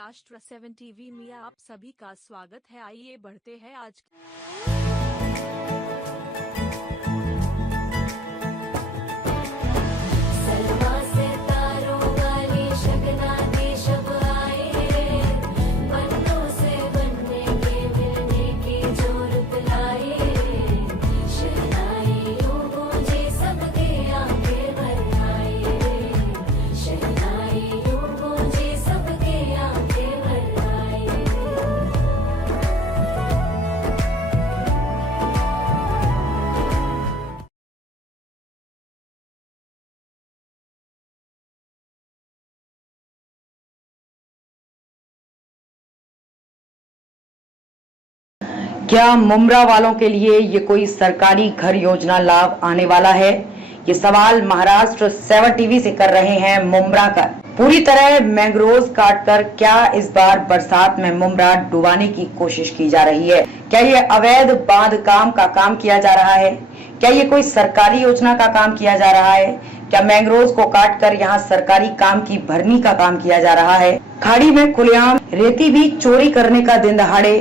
Maharashtra 7 TV में आप सभी का स्वागत है। आइए बढ़ते हैं आज क्या मुमरा वालों के लिए ये कोई सरकारी घर योजना लाभ आने वाला है? ये सवाल महाराष्ट्र 7 टीवी से कर रहे हैं मुमरा कर। पूरी तरह मैंग्रोव काटकर क्या इस बार बरसात में मुमरा डुबाने की कोशिश की जा रही है? क्या ये अवैध बांध काम का काम किया जा रहा है? क्या ये कोई सरकारी योजना का काम किया जा रहा है? क्या मैंग्रोव को काटकर यहाँ सरकारी काम की भरनी का काम किया जा रहा है? खाड़ी में खुलेआम रेती भी चोरी करने का दिन दहाड़े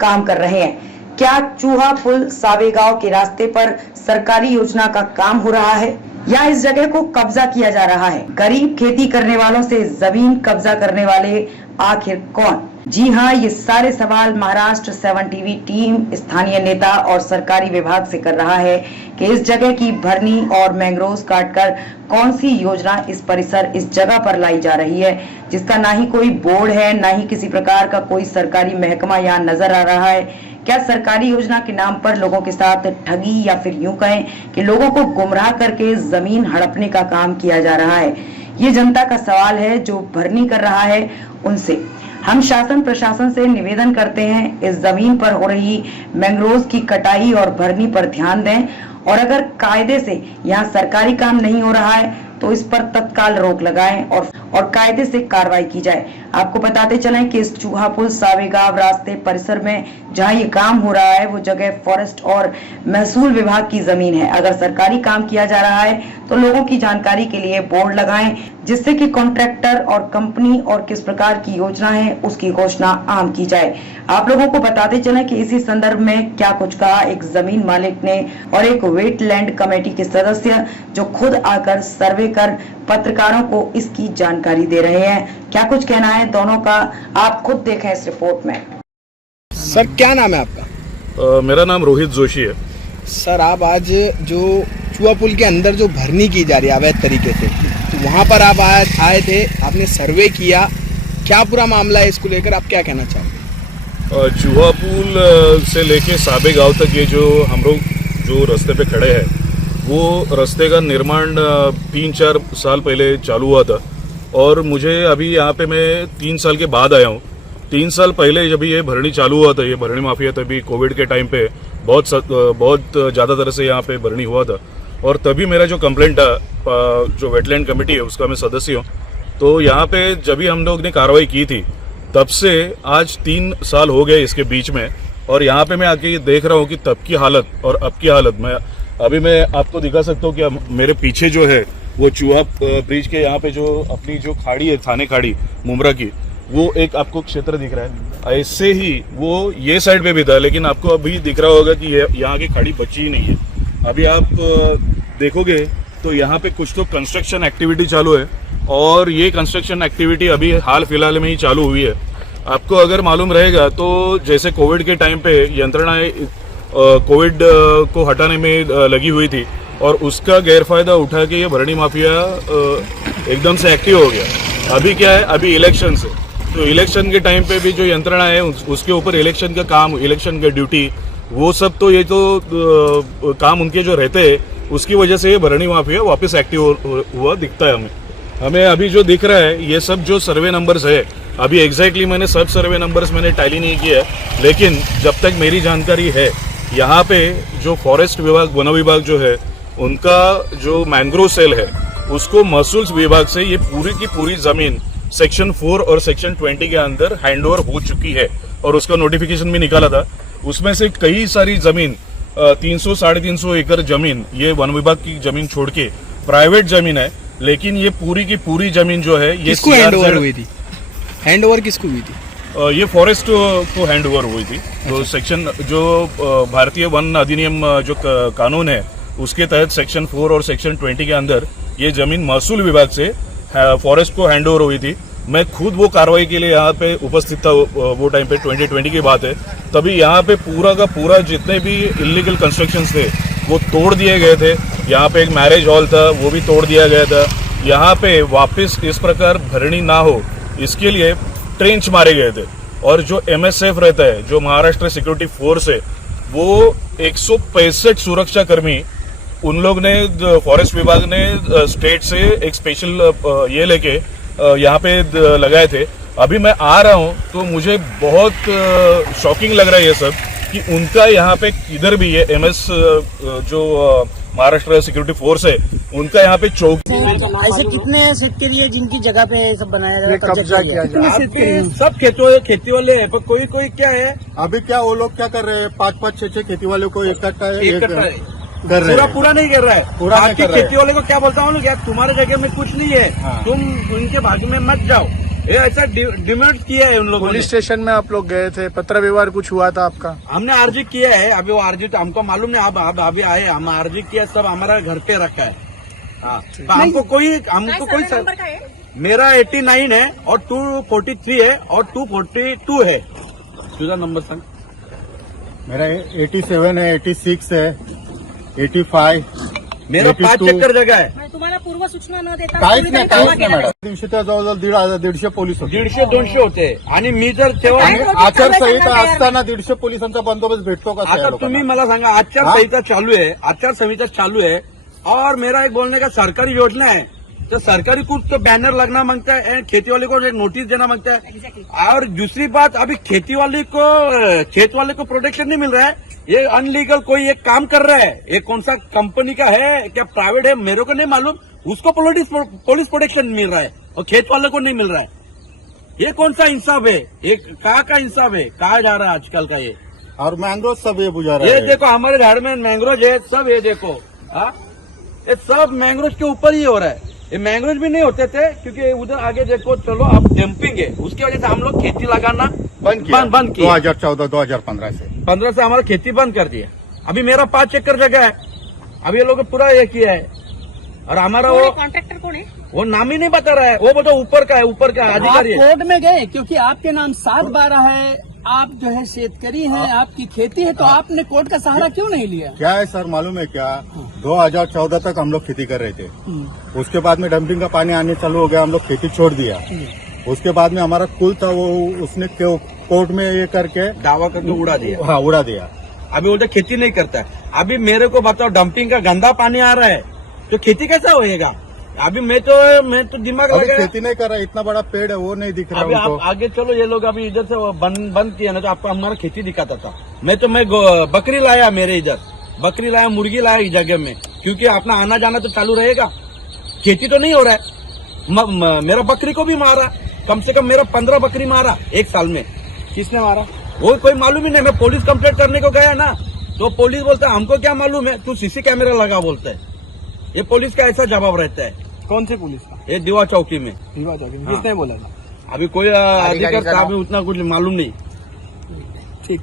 काम कर रहे हैं। क्या चूहा पुल सावेगांव के रास्ते पर सरकारी योजना का काम हो रहा है या इस जगह को कब्जा किया जा रहा है? गरीब खेती करने वालों से जमीन कब्जा करने वाले आखिर कौन? जी हाँ, ये सारे सवाल महाराष्ट्र 7 टीवी टीम स्थानीय नेता और सरकारी विभाग से कर रहा है कि इस जगह की भरनी और मैंग्रोव काटकर कौन सी योजना इस परिसर इस जगह पर लाई जा रही है, जिसका ना ही कोई बोर्ड है, ना ही किसी प्रकार का कोई सरकारी महकमा यहाँ नजर आ रहा है। क्या सरकारी योजना के नाम पर लोगों के साथ ठगी या फिर यूं कहें कि लोगों को गुमराह करके जमीन हड़पने का काम किया जा रहा है? ये जनता का सवाल है जो भरनी कर रहा है उनसे। हम शासन प्रशासन से निवेदन करते हैं इस जमीन पर हो रही मैंग्रोव की कटाई और भरनी पर ध्यान दें और अगर कायदे से यहाँ सरकारी काम नहीं हो रहा है तो इस पर तत्काल रोक लगाएं और कायदे से कार्रवाई की जाए। आपको बताते चलें कि इस चूहा पुल सावेगांव रास्ते परिसर में जहां ये काम हो रहा है वो जगह फॉरेस्ट और महसूल विभाग की जमीन है। अगर सरकारी काम किया जा रहा है तो लोगों की जानकारी के लिए बोर्ड लगाएं जिससे कि कॉन्ट्रैक्टर और कंपनी और किस प्रकार की योजना है उसकी घोषणा आम की जाए। आप लोगों को बताते चलें कि इसी संदर्भ में क्या कुछ कहा एक जमीन मालिक ने और एक वेटलैंड कमेटी के सदस्य जो खुद आकर सर्वे कर पत्रकारों को इसकी जानकारी दे रहे हैं। क्या कुछ कहना है दोनों का आप खुद देखें इस रिपोर्ट में। सर क्या नाम है आपका? मेरा नाम रोहित जोशी है। सर आप आज जो चूहा पुल के अंदर जो भरनी की जा रही है अवैध तरीके से, तो वहाँ पर आप आज आए थे, आपने सर्वे किया, क्या पूरा मामला है इसको लेकर आप क्या कहना चाहते हैं? चूहा पुल से लेके सावेगांव तक ये जो हम लोग जो रास्ते पे खड़े हैं वो रास्ते का निर्माण 3-4 साल पहले चालू हुआ था और मुझे अभी यहाँ पे मैं 3 साल के बाद आया हूँ। 3 साल पहले जब ये भरनी चालू हुआ था, ये भरनी माफिया तभी कोविड के टाइम पे बहुत ज़्यादा तरह से यहाँ पे भरनी हुआ था और तभी मेरा जो कंप्लेंट था जो वेटलैंड कमेटी है उसका मैं सदस्य हूँ। तो यहाँ पे जब भी हम लोग ने कार्रवाई की थी तब से आज 3 साल हो गए इसके बीच में और यहाँ पे मैं आके देख रहा हूँ कि तब की हालत और अब की हालत मैं आपको दिखा सकता हूँ कि मेरे पीछे जो है वो चूहा ब्रिज के यहाँ पे जो अपनी जो खाड़ी है थाने खाड़ी मुमरा की, वो एक आपको क्षेत्र दिख रहा है। ऐसे ही वो ये साइड पे भी था लेकिन आपको अभी दिख रहा होगा कि यहाँ की खाड़ी बची ही नहीं है। अभी आप देखोगे तो यहाँ पे कुछ तो कंस्ट्रक्शन एक्टिविटी चालू है और ये कंस्ट्रक्शन एक्टिविटी अभी हाल फिलहाल में ही चालू हुई है। आपको अगर मालूम रहेगा तो जैसे कोविड के टाइम पे यंत्रणाएं कोविड को हटाने में लगी हुई थी और उसका गैरफायदा उठा के ये भरनी माफिया एकदम से एक्टिव हो गया। अभी क्या है, अभी इलेक्शन है तो इलेक्शन के टाइम पे भी जो यंत्रणा है उसके ऊपर इलेक्शन का काम, इलेक्शन का ड्यूटी, वो सब तो ये तो काम उनके जो रहते हैं उसकी वजह से ये भरनी माफिया वापस एक्टिव हुआ दिखता है हमें अभी जो दिख रहा है ये सब जो सर्वे नंबर्स है, अभी एग्जैक्टली मैंने सब सर्वे नंबर्स मैंने टैली नहीं किया है लेकिन जब तक मेरी जानकारी है यहाँ पे जो फॉरेस्ट विभाग वन विभाग जो है उनका जो मैंग्रोव सेल है उसको महसूल विभाग से ये पूरी की पूरी जमीन सेक्शन 4 और सेक्शन 20 के अंदर हैंडओवर हो चुकी है और उसका नोटिफिकेशन भी निकाला था। उसमें से कई सारी जमीन 300-350 एकड़ जमीन ये वन विभाग की जमीन छोड़ के प्राइवेट जमीन है, लेकिन ये पूरी की पूरी जमीन जो है ये किसको हैंडओवर हुई थी? हैंड ओवर किसको हुई थी? ये फॉरेस्ट को हैंड ओवर हुई थी। तो सेक्शन जो भारतीय वन अधिनियम जो कानून है उसके तहत सेक्शन 4 और सेक्शन 20 के अंदर ये जमीन महसूल विभाग से फॉरेस्ट को हैंड ओवर हुई थी। मैं खुद वो कार्रवाई के लिए यहाँ पे उपस्थित था। वो टाइम पे 2020 की बात है। तभी यहाँ पे पूरा का पूरा जितने भी इलीगल कंस्ट्रक्शंस थे वो तोड़ दिए गए थे। यहाँ पे एक मैरिज हॉल था, वो भी तोड़ दिया गया था। यहाँ पे वापस इस प्रकार भरनी ना हो इसके लिए ट्रेंच मारे गए थे। और जो MSF रहता है, जो महाराष्ट्र सिक्योरिटी फोर्स है, वो 165 सुरक्षा कर्मी उन लोग ने फॉरेस्ट विभाग ने स्टेट से एक स्पेशल ये लेके यहाँ पे लगाए थे। अभी मैं आ रहा हूँ तो मुझे बहुत शॉकिंग लग रहा है ये सब कि उनका यहाँ पे इधर भी ये MS जो महाराष्ट्र सिक्योरिटी फोर्स है उनका यहाँ पे चौक। ऐसे कितने शेतकरी है जिनकी जगह पे ये सब बनाया जा रहा है, कब्जा किया जा रहा है? सब खेती वाले हैं, पर कोई कोई क्या है अभी क्या वो लोग क्या कर रहे हैं, 5-5, 6-6 खेती वालों को इकट्ठा कर रहे पूरा हैं। पूरा नहीं कर रहा है। पूरा नहीं बाकी कर रहा है। खेती वाले को क्या बोलता हूँ यार, तुम्हारे जगह में कुछ नहीं है, हाँ। तुम उनके भाग में मत जाओ। ये ऐसा डिमांड किया है उन लोगों ने। पुलिस स्टेशन में आप लोग गए थे, पत्र व्यवहार कुछ हुआ था आपका? हमने अर्जी किया है। अभी वो अर्जी तो हमको मालूम नहीं, अब अभी आए, हम अर्जी किया, सब हमारा घर पे रखा है। हाँ, तो हमको कोई मेरा 89 है और 243 है और 242 है। तुझा नंबर सांग। मेरा 87 है, 86 है, 85। मेरा 5 चक्कर जगह है। मैं तुम्हाला पूर्व सूचना न देता काहीच नाही मॅडम. दिवशी तर जवळजवळ 150 पोलीस होते 150-200 होते आणि मी जर तेव्हा आणि आचारसंहिता असताना 150 पोलिसांचा बंदोबस्त भेटतो का आता तुम्ही मला सांगा, आचारसंहिता चालू है, आचारसंहिता चालू है और मेरा एक बोलने का सरकारी योजना है, तो सरकारी कुछ तो बैनर लगना मांगता है एंड खेती वाले को एक नोटिस देना मांगता है। और दूसरी बात, अभी खेती वाले को, खेत वाले को प्रोटेक्शन नहीं मिल रहा है। ये अनलीगल कोई एक काम कर रहा है, ये कौन सा कंपनी का है, क्या प्राइवेट है, मेरे को नहीं मालूम, उसको पुलिस प्रोटेक्शन मिल रहा है और खेत वाले को नहीं मिल रहा है। ये कौन सा इंसाफ है? ये कहाँ का इंसाफ है? कहा जा रहा है आजकल का ये? और मैंग्रोव सब ये बुझा रहा ये है। देखो हमारे झाड़ में मैंग्रोव है, सब ये देखो, हाँ, ये सब मैंग्रोव के ऊपर ही हो रहा है। ये मैंग्रोव भी नहीं होते थे क्योंकि उधर आगे देखो, चलो अब डंपिंग है, उसकी वजह से हम लोग खेती लगाना बंद किया 2014-2015 से 15 से हमारा खेती बंद कर दिया। अभी मेरा 5 एकड़ जगह है, अभी ये लोग पूरा ये किया है और हमारा वो कॉन्ट्रैक्टर कौन है? वो नाम ही नहीं बता रहा है। वो बोलता ऊपर का है, ऊपर का अधिकारी है। कोर्ट में गए क्योंकि आपके नाम 7/12 है, आप जो है शेतकरी हैं, आपकी खेती है, तो आपने कोर्ट का सहारा क्यों नहीं लिया? क्या है सर, मालूम है क्या, 2014 तक हम लोग खेती कर रहे थे। उसके बाद में डंपिंग का पानी आने चालू हो गया, हम लोग खेती छोड़ दिया। उसके बाद में हमारा कुल था वो उसने कोर्ट में ये करके दावा करके उड़ा दिया। हाँ, उड़ा दिया। अभी बोलते खेती नहीं करता है। अभी मेरे को बताओ, डंपिंग का गंदा पानी आ रहा है तो खेती कैसा होएगा? अभी मैं तो दिमाग अभी लगा। खेती नहीं कर रहा, इतना बड़ा पेड़ है वो नहीं दिख रहा अभी आप उनको। आगे चलो, ये लोग अभी इधर से बंद किया ना, तो आपको हमारा खेती दिखाता था। मैं बकरी लाया, मेरे इधर बकरी लाया, मुर्गी लाया इस जगह में, क्योंकि अपना आना जाना तो चालू रहेगा। खेती तो नहीं हो रहा है। मेरा बकरी को भी मारा, कम से कम मेरा 15 बकरी मारा एक साल में। किसने मारा? वो कोई मालूम ही नहीं। मैं पुलिस कंप्लेंट करने को गया ना, तो पुलिस बोलता है हमको क्या मालूम है, तू CC कैमरा लगा बोलता है। ये पुलिस का ऐसा जवाब रहता है। कौन सी पुलिस का? ये दीवा चौकी में। किसने बोला था? अभी कोई अधिकारी साहब उतना कुछ मालूम नहीं। ठीक।